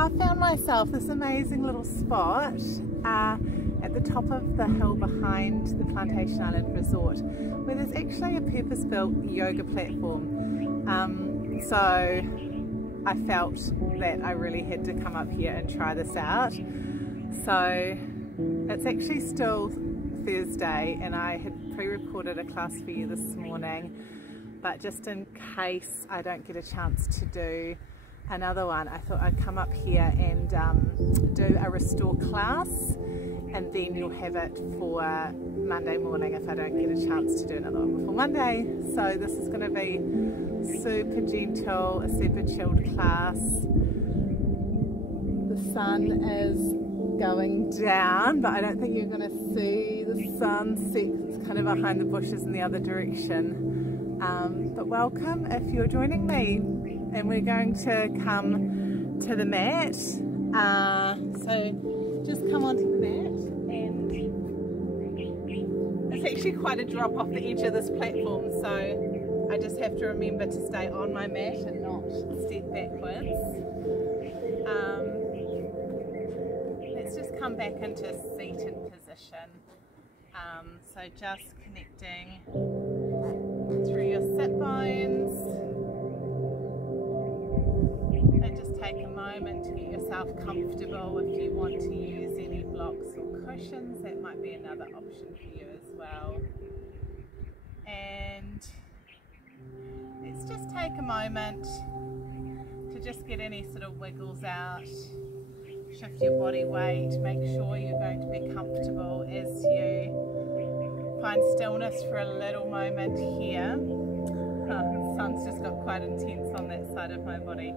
I found myself this amazing little spot at the top of the hill behind the Plantation Island Resort, where there's actually a purpose-built yoga platform. So I felt that I really had to come up here and try this out. So it's actually still Thursday, and I had pre-recorded a class for you this morning, but just in case I don't get a chance to do another one, I thought I'd come up here and do a restore class, and then you'll have it for Monday morning if I don't get a chance to do another one before Monday. So this is going to be super gentle, a super chilled class. The sun is going down, but I don't think you're going to see the sunset. It's kind of behind the bushes in the other direction. But welcome if you're joining me, and we're going to come to the mat. So just come onto the mat, and it's actually quite a drop off the edge of this platform, so I just have to remember to stay on my mat and not step backwards. Let's just come back into a seated position. So just connecting through your sit bones, and just take a moment to get yourself comfortable. If you want to use any blocks or cushions, that might be another option for you as well. And let's just take a moment to just get any sort of wiggles out. Shift your body weight, make sure you're going to be comfortable as you find stillness for a little moment here. The sun's just got quite intense on that side of my body.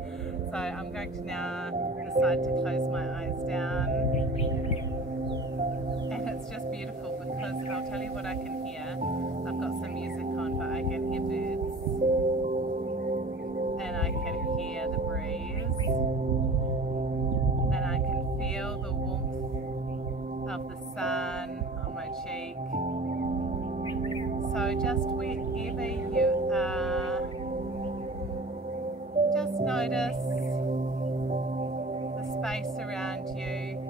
So I'm going to now decide to close my eyes down. And it's just beautiful because I'll tell you what I can hear. I've got some music on, but I can hear birds. And I can hear the breeze. And I can feel the warmth of the sun on my cheek. So just wherever you are, just notice the space around you,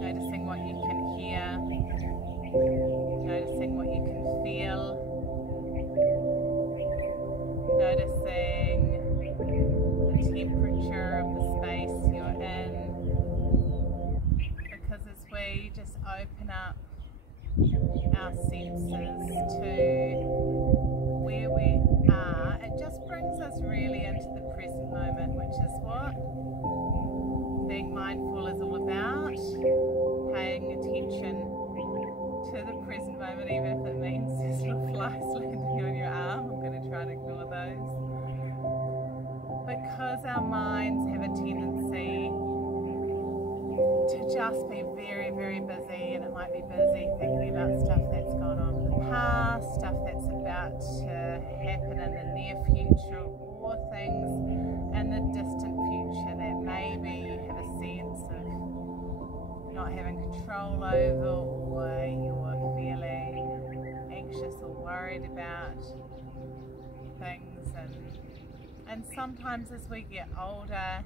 noticing what you can hear, noticing what you can feel, noticing the temperature of the space you're in, because as we just open up our senses to where we are, it just brings us really into the present moment, which is what being mindful is all about. Paying attention to the present moment, even if it means there's little flies landing on your arm. I'm going to try and ignore those, because our minds have a tendency to just be very, very busy, and it might be busy thinking about stuff that's gone on in the past, stuff that's about to happen in the near future, or things in the distant future that maybe you have a sense of not having control over, or you're feeling anxious or worried about things. And sometimes as we get older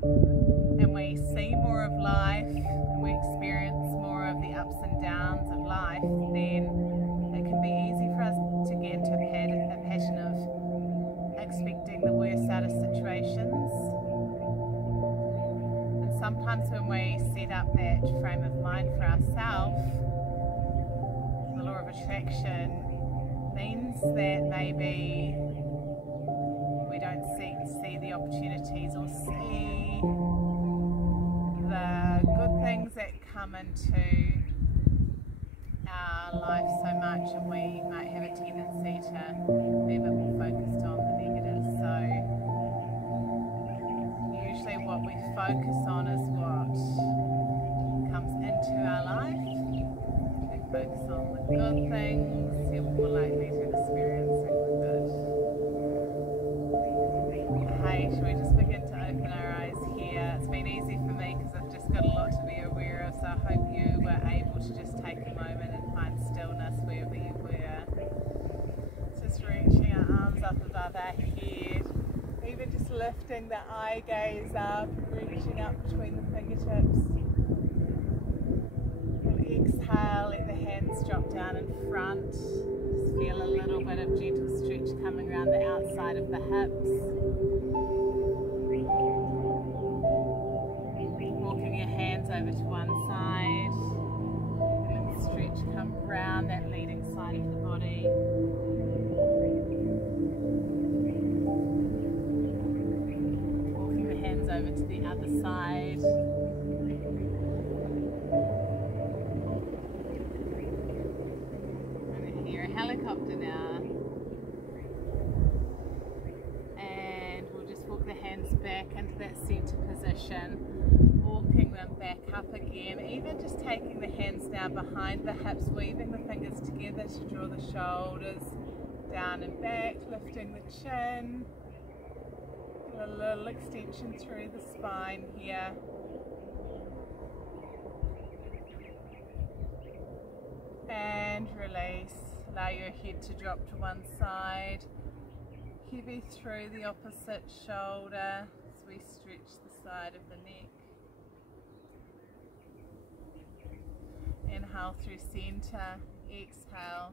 and we see more of life, and we experience more of the ups and downs of life, then it can be easy for us to get into a pattern of expecting the worst out of situations. And sometimes when we set up that frame of mind for ourselves, the law of attraction means that maybe we don't see the opportunities or see the good things that come into our life so much, and we might have a tendency to be a bit more focused on the negatives. So usually what we focus on is what comes into our life. If we focus on the good things, you're more likely to experience the good. Hey, should we just begin to open our eyes here? It's been easy for me because I've just got a lot to be aware of, so I hope you were able to just take a moment and find stillness wherever you were. Just reaching our arms up above our head, even just lifting the eye gaze up, reaching up between the fingertips. We'll exhale, let the hands drop down in front. Just feel a little bit of gentle stretch coming around the outside of the hips. Walking your hands over to one side. Let the stretch come round that leading side of the body. Over to the other side. I'm going to hear a helicopter now. And we'll just walk the hands back into that center position, walking them back up again, even just taking the hands now behind the hips, weaving the fingers together to draw the shoulders down and back, lifting the chin. A little extension through the spine here. And release. Allow your head to drop to one side. Heavy through the opposite shoulder as we stretch the side of the neck. Inhale through center. Exhale.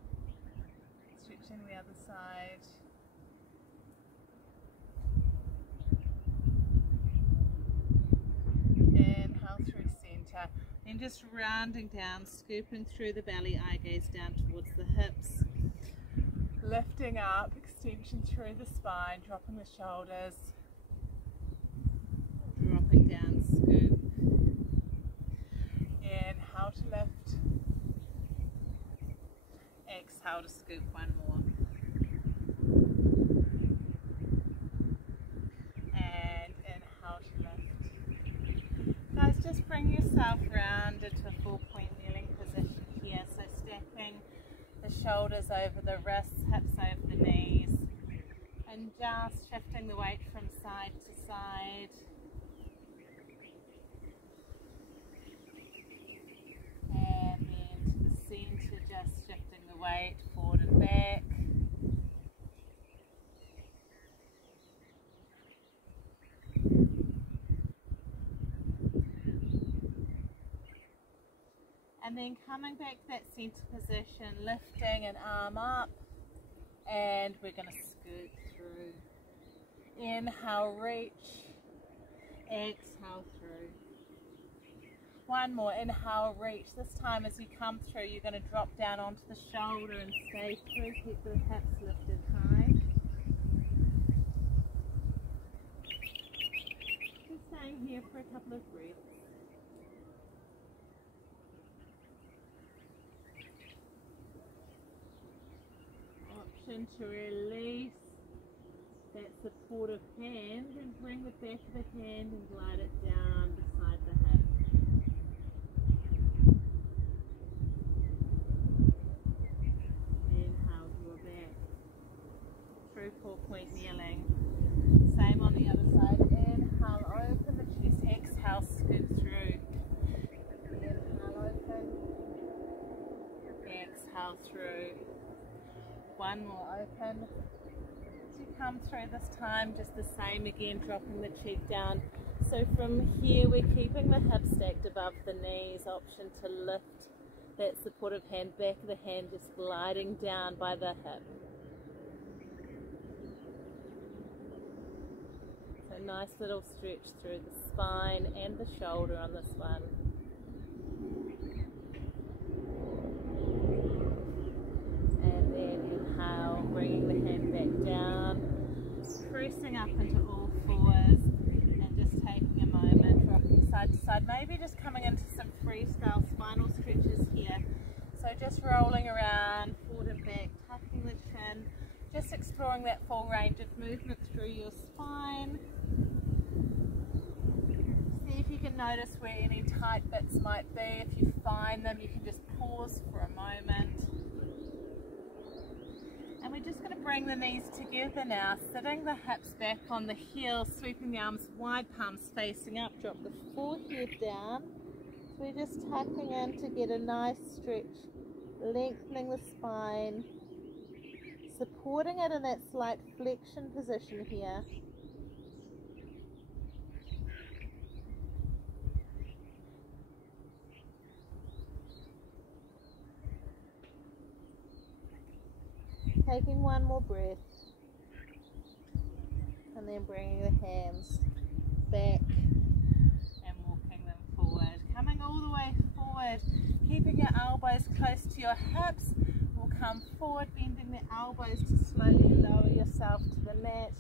Stretching the other side. Inhale through center, then just rounding down, scooping through the belly, eye gaze down towards the hips, lifting up, extension through the spine, dropping the shoulders, dropping down, scoop. Inhale to lift, exhale to scoop one more. Guys, just bring yourself round into a 4-point kneeling position here. So stepping the shoulders over the wrists, hips over the knees, and just shifting the weight from side to side. And then to the center, just shifting the weight forward and back. And then coming back to that center position, lifting an arm up, and we're going to scoot through. Inhale, reach, exhale through. One more, inhale, reach. This time as you come through, you're going to drop down onto the shoulder and stay through, keep the hips lifted high. Just staying here for a couple of breaths. To release that supportive hand and bring the back of the hand and glide it down beside the hip. Inhale, draw back. True 4-point kneeling. Same on the other side. Inhale, open the chest. Exhale, scoot through. Inhale, open. Exhale through. One more, open. As you come through this time, just the same again, dropping the cheek down. So from here, we're keeping the hips stacked above the knees. Option to lift that supportive hand, back of the hand just gliding down by the hip. So nice little stretch through the spine and the shoulder on this one. Bringing the hand back down, pressing up into all fours, and just taking a moment, rocking side to side, maybe just coming into some freestyle spinal stretches here. So just rolling around, forward and back, tucking the chin, just exploring that full range of movement through your spine. See if you can notice where any tight bits might be. If you find them, you can just pause for a moment. And we're just going to bring the knees together now, sitting the hips back on the heels, sweeping the arms wide, palms facing up, drop the forehead down. So we're just tucking in to get a nice stretch, lengthening the spine, supporting it in that slight flexion position here. Taking one more breath. And then bringing the hands back and walking them forward. Coming all the way forward, keeping your elbows close to your hips. We'll come forward, bending the elbows to slowly lower yourself to the mat.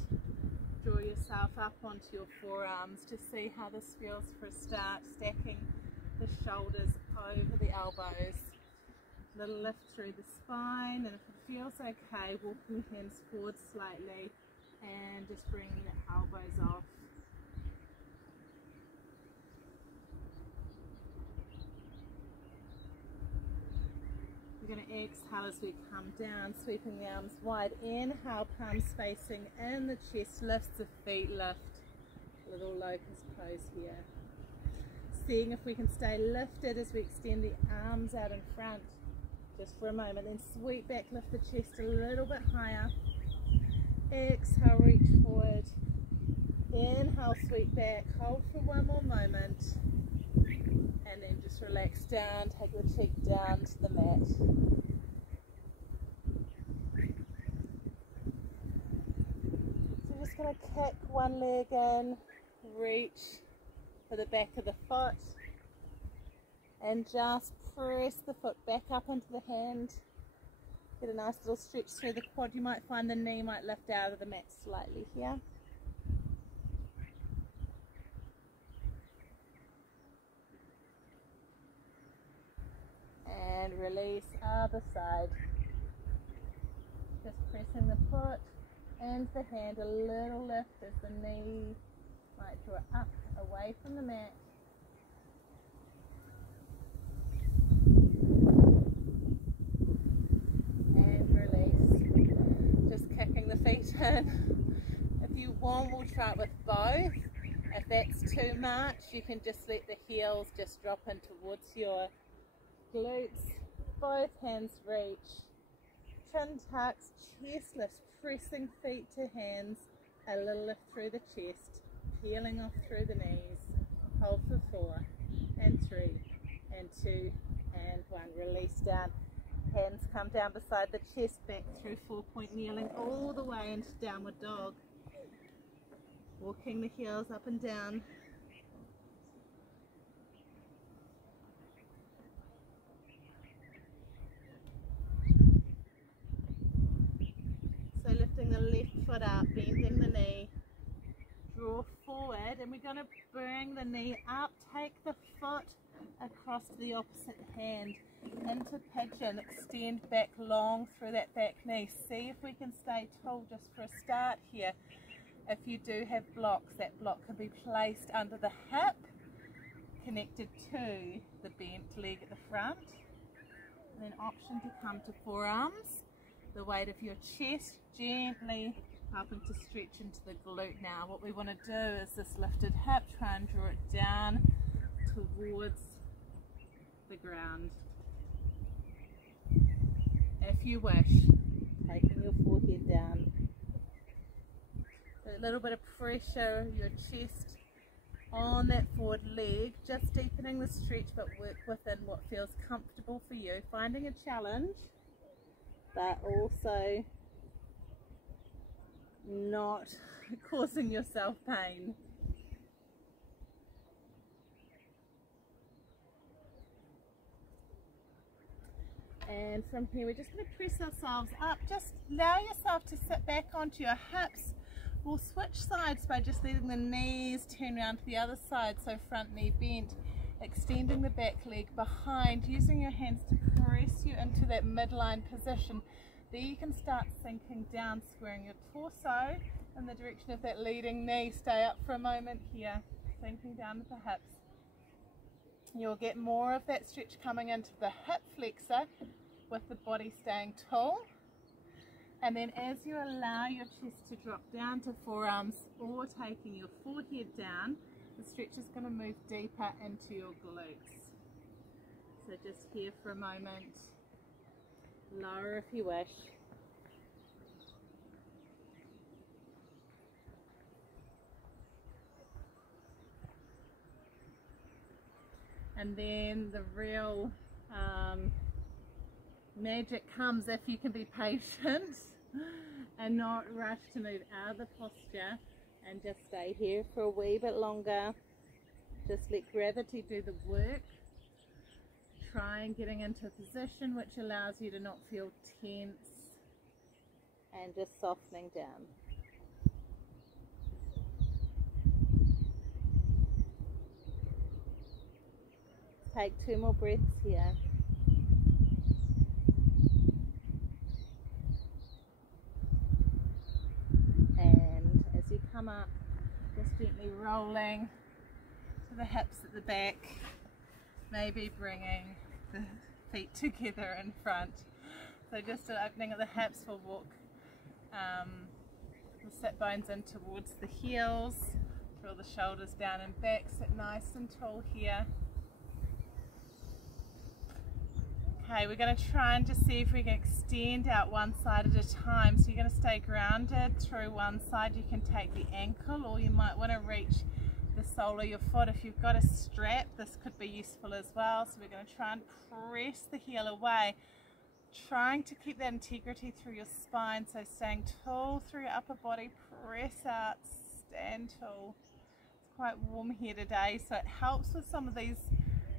Draw yourself up onto your forearms to see how this feels for a start. Stacking the shoulders over the elbows. Little lift through the spine, and if it feels okay, walking the hands forward slightly and just bringing the elbows off. We're going to exhale as we come down, sweeping the arms wide. Inhale, palms facing in, the chest lifts, the feet lift. Little locust pose here. Seeing if we can stay lifted as we extend the arms out in front just for a moment. Then sweep back, lift the chest a little bit higher. Exhale, reach forward. Inhale, sweep back, hold for one more moment. And then just relax down, take the cheek down to the mat. So just going to kick one leg in, reach for the back of the foot, and just press the foot back up into the hand. Get a nice little stretch through the quad. You might find the knee might lift out of the mat slightly here. And release, other side. Just pressing the foot and the hand, a little lift as the knee might draw up away from the mat. And release. Just kicking the feet in. If you want, we'll try it with both. If that's too much, you can just let the heels just drop in towards your glutes. Both hands reach. Chin tucks, chest lifts, pressing feet to hands. A little lift through the chest, peeling off through the knees. Hold for 4 and 3 and 2 and 1. Release down. Hands come down beside the chest, back through 4-point kneeling all the way into downward dog. Walking the heels up and down. So lifting the left foot up, bending the knee, draw forward, and we're going to bring the knee up, take the foot across to the opposite hand, into pigeon, extend back long through that back knee. See if we can stay tall just for a start here. If you do have blocks, that block can be placed under the hip, connected to the bent leg at the front. And then option to come to forearms, the weight of your chest gently helping to stretch into the glute now. What we want to do is this lifted hip, try and draw it down towards the ground. If you wish, taking your forehead down. A little bit of pressure, your chest on that forward leg, just deepening the stretch, but work within what feels comfortable for you. Finding a challenge, but also not causing yourself pain. And from here, we're just going to press ourselves up. Just allow yourself to sit back onto your hips. We'll switch sides by just letting the knees turn around to the other side, so front knee bent, extending the back leg behind, using your hands to press you into that midline position. There you can start sinking down, squaring your torso in the direction of that leading knee. Stay up for a moment here, sinking down with the hips. You'll get more of that stretch coming into the hip flexor with the body staying tall. And then as you allow your chest to drop down to forearms or taking your forehead down, the stretch is going to move deeper into your glutes. So just here for a moment. Lower if you wish. And then the real magic comes if you can be patient. and not rush to move out of the posture, and just stay here for a wee bit longer. Just let gravity do the work. Try and getting into a position which allows you to not feel tense, and just softening down. Take 2 more breaths here. And as you come up, just gently rolling to the hips at the back, maybe bringing the feet together in front. So just an opening of the hips. We'll walk the sit bones in towards the heels, draw the shoulders down and back, sit nice and tall here. Okay, we're going to try and just see if we can extend out one side at a time. So you're going to stay grounded through one side. You can take the ankle, or you might want to reach the sole of your foot. If you've got a strap, this could be useful as well. So we're going to try and press the heel away, trying to keep that integrity through your spine. So staying tall through your upper body, press out, stand tall. It's quite warm here today, so it helps with some of these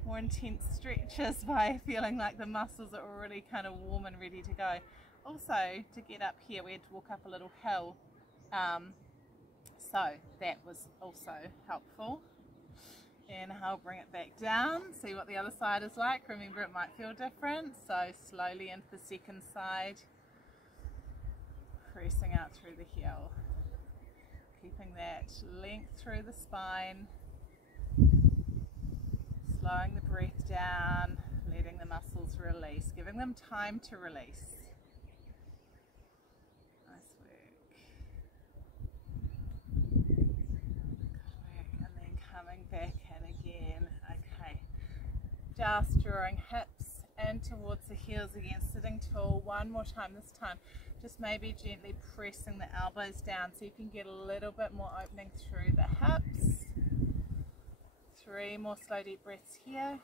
more intense stretches by feeling like the muscles are already kind of warm and ready to go. Also, to get up here we had to walk up a little hill, so that was also helpful. Inhale, bring it back down, see what the other side is like. Remember, it might feel different, so slowly into the second side, pressing out through the heel, keeping that length through the spine, slowing the breath down, letting the muscles release, giving them time to release. Nice work. And then coming back in again. Okay, just drawing hips in towards the heels again, sitting tall. One more time this time. Just maybe gently pressing the elbows down so you can get a little bit more opening through the hips. 3 more slow deep breaths here.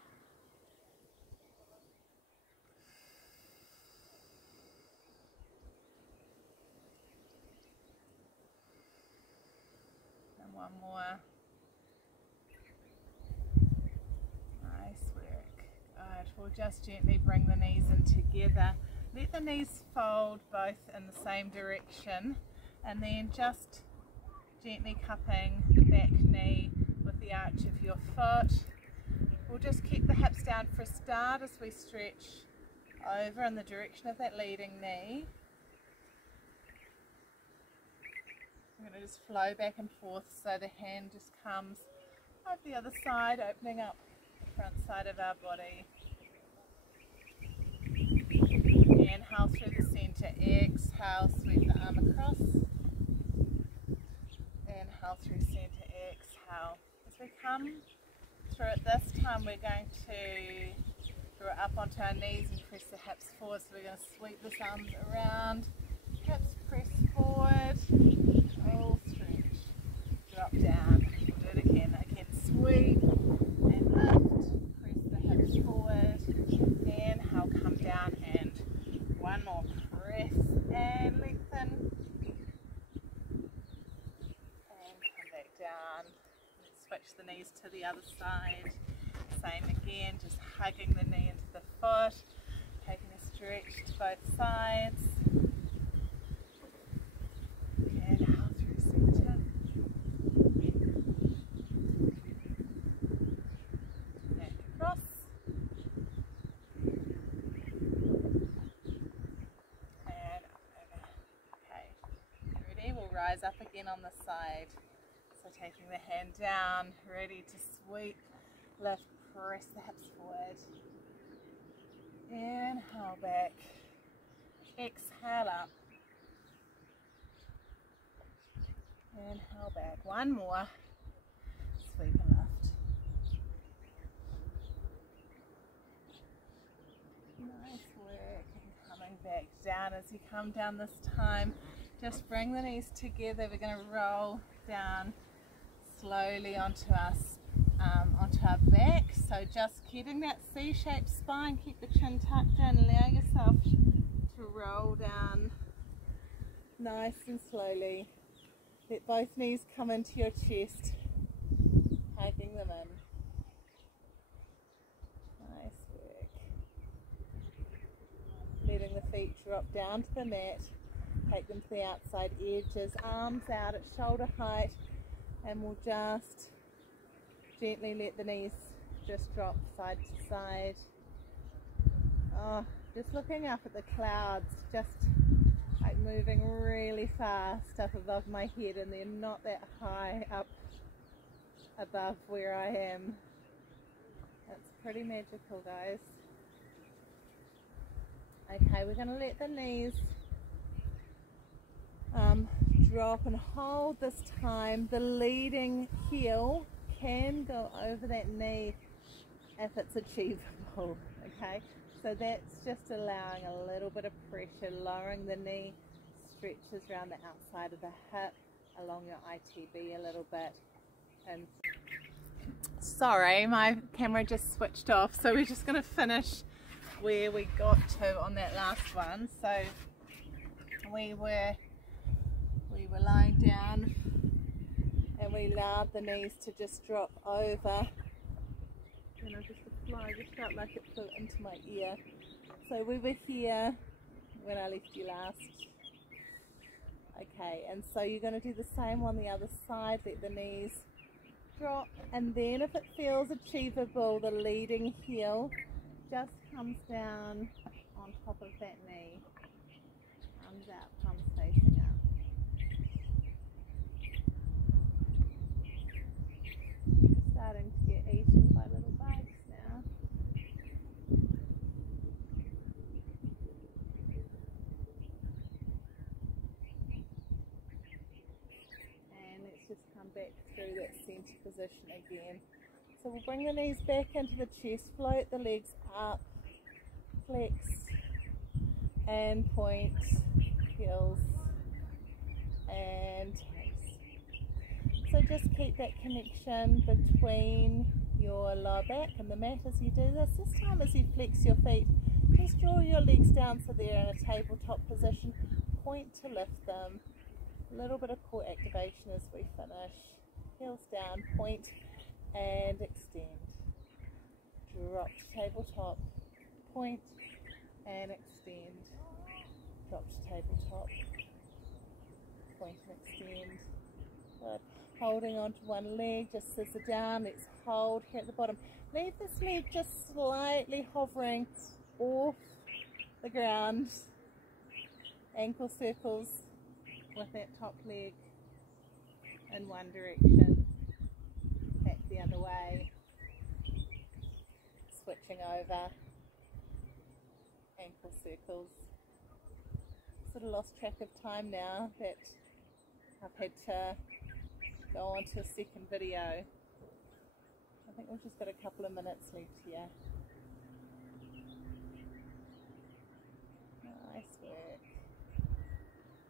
And one more. Nice work. Good. We'll just gently bring the knees in together. Let the knees fold both in the same direction, and then just gently cupping the back knee with the arch of your foot. We'll just keep the hips down for a start as we stretch over in the direction of that leading knee. We're going to just flow back and forth so the hand just comes over the other side, opening up the front side of our body. Inhale through the center, exhale, sweep the arm across. Inhale through center, exhale. As we come through it this time, we're going to draw up onto our knees and press the hips forward. So we're going to sweep the arms around, hips press forward, roll, stretch, drop down. We'll do it again. Again, sweep and lift, press the hips forward, inhale, come down, and one more, press and lengthen. Down. Switch the knees to the other side. Same again, just hugging the knee into the foot, taking a stretch to both sides. Inhale through center. Back across. And over. Okay. Ready? We'll rise up again on this side. So taking the hand down, ready to sweep, lift, press the hips forward. Inhale back, exhale up. Inhale back, one more, sweep and lift. Nice work, and coming back down. As you come down this time, just bring the knees together. We're going to roll down slowly onto our back, so just keeping that C-shaped spine, keep the chin tucked in, allow yourself to roll down nice and slowly. Let both knees come into your chest, hugging them in. Nice work. Letting the feet drop down to the mat. Take them to the outside edges, arms out at shoulder height, and we'll just gently let the knees just drop side to side. Oh, just looking up at the clouds, just like moving really fast up above my head, and they're not that high up above where I am. That's pretty magical, guys. Okay, we're going to let the knees drop and hold this time. The leading heel can go over that knee if it's achievable, okay? So that's just allowing a little bit of pressure, lowering the knee, stretches around the outside of the hip, along your ITB a little bit. And sorry, my camera just switched off, so we're just going to finish where we got to on that last one. So we were lying down and we allowed the knees to just drop over. You know, just the fly just felt like it flew into my ear. So we were here when I left you last. Okay, and so you're going to do the same on the other side. Let the knees drop, and then if it feels achievable, the leading heel just comes down on top of that knee. Arms out, palms facing up. Starting to get eaten by little bugs now. And let's just come back through that center position again. So we'll bring the knees back into the chest, float the legs up, flex and point, heels and toes. So just keep that connection between your lower back and the mat as you do this. This time as you flex your feet, just draw your legs down so they're in a tabletop position. Point to lift them. A little bit of core activation as we finish. Heels down, point and extend. Drop to tabletop, point and extend. Drop to tabletop, point and extend. Good. Holding onto one leg, just scissor down. Let's hold here at the bottom. Leave this leg just slightly hovering off the ground. Ankle circles with that top leg in one direction. Back the other way. Switching over. Ankle circles. Sort of lost track of time now that I've had to go on to a second video. I think we've just got a couple of minutes left here. Nice work.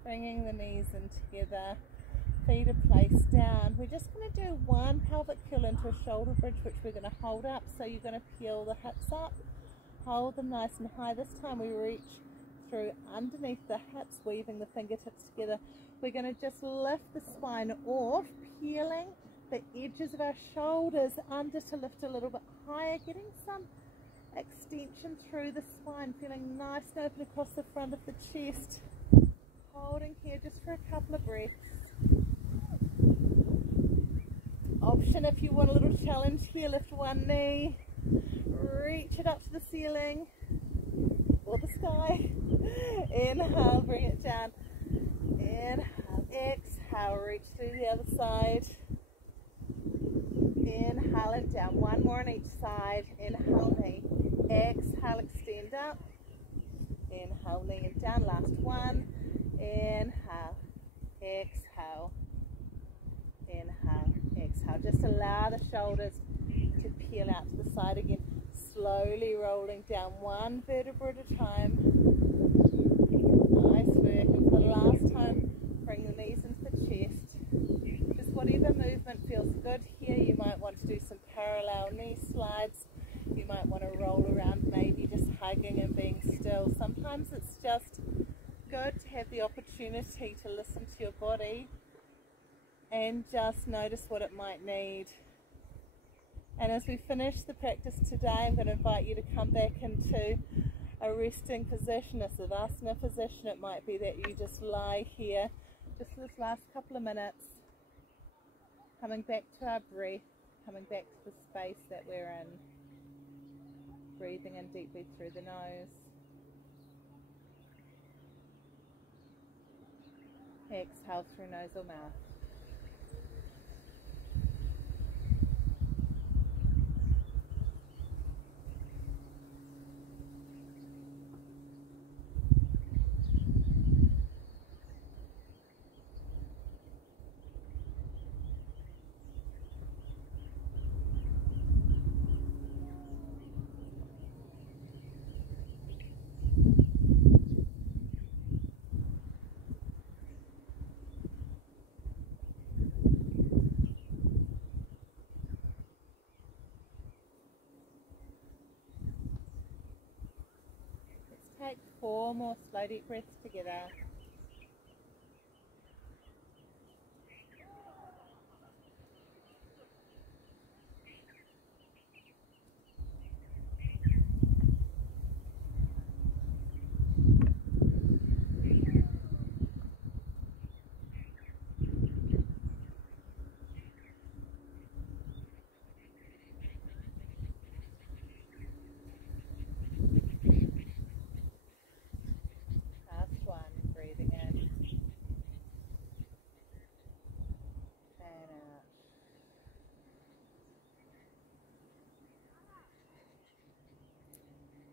Bringing the knees in together, feet are placed down. We're just going to do one pelvic curl into a shoulder bridge, which we're going to hold up. So you're going to peel the hips up, hold them nice and high. This time we reach through underneath the hips, weaving the fingertips together. We're going to just lift the spine off, peeling the edges of our shoulders under to lift a little bit higher, getting some extension through the spine, feeling nice and open across the front of the chest. Holding here just for a couple of breaths. Option if you want a little challenge here, lift one knee, reach it up to the ceiling or the sky. Inhale, bring it down. Inhale, exhale, reach through the other side. Inhale it down, one more on each side. Inhale, knee, exhale, extend up. Inhale, knee and down, last one. Inhale, exhale, inhale, exhale. Just allow the shoulders to peel out to the side again. Slowly rolling down one vertebra at a time. Nice work. And for the last time, bring the knees into the chest. Just whatever movement feels good here. You might want to do some parallel knee slides. You might want to roll around, maybe just hugging and being still. Sometimes it's just good to have the opportunity to listen to your body and just notice what it might need. And as we finish the practice today, I'm going to invite you to come back into a resting position, a savasana position. It might be that you just lie here just for this last couple of minutes, coming back to our breath, coming back to the space that we're in, breathing in deeply through the nose, exhale through nose or mouth. Take 4 more slow deep breaths together.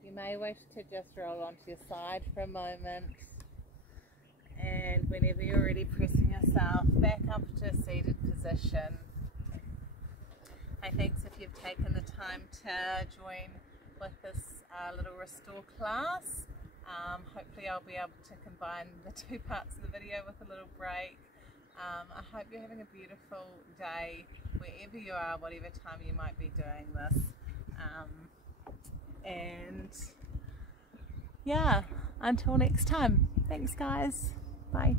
You may wish to just roll onto your side for a moment, and whenever you're ready, pressing yourself back up to a seated position. Hey, thanks if you've taken the time to join with this little restore class. Hopefully I'll be able to combine the 2 parts of the video with a little break. I hope you're having a beautiful day wherever you are, whatever time you might be doing this. And yeah, until next time, thanks guys, bye.